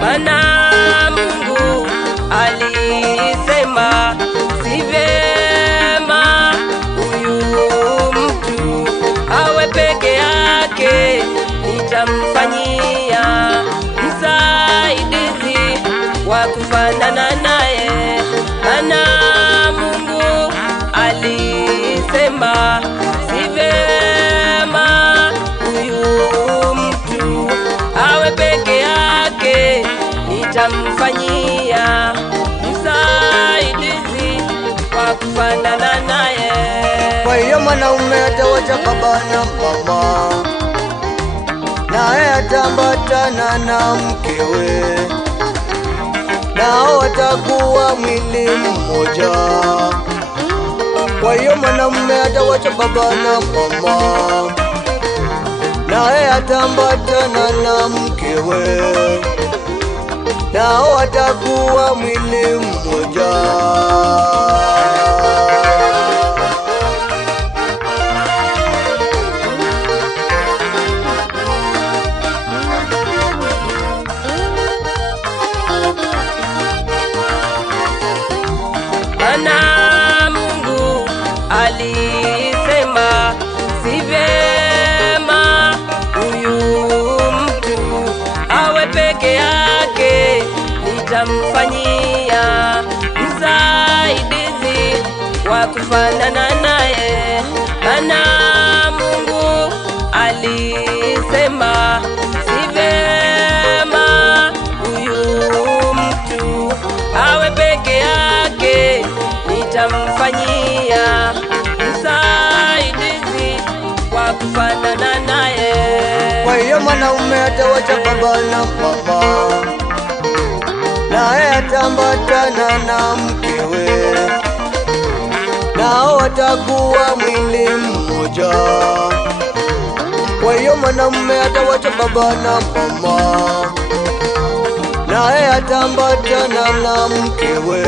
Maana Mungu alisema si vema huyu mtu awe peke yake, nitamfanyia msaidizi wa kufanana naye. Maana Mungu alisema si vema huyu mtu awe peke yake, nitamfanyia msaidizi wa kufanana naye. Kwa hiyo mwanaume atawacha baba na mama, naye ataambatana na mkewe, nao watakuwa mwili mmoja. Kwa hiyo mwanaume atawacha baba na mama, naye ataambatana na mkewe, nao watakuwa mwili mmoja. Maana Mungu alisema si vema huyu mtu awe peke yake, nitamfanyia msaidizi wa kufanana naye. Maana Mungu alisema si vema huyu mtu awe peke yake, nitamfanyia msaidizi wa kufanana naye. Kwa hiyo mwanaume atawacha baba na mama, naye ataambatana na mkewe, nao watakuwa mwili mmoja. Kwa hiyo mwanaume atawacha baba na mama, naye ataambatana na mkewe,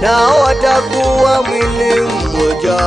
nao watakuwa mwili mmoja.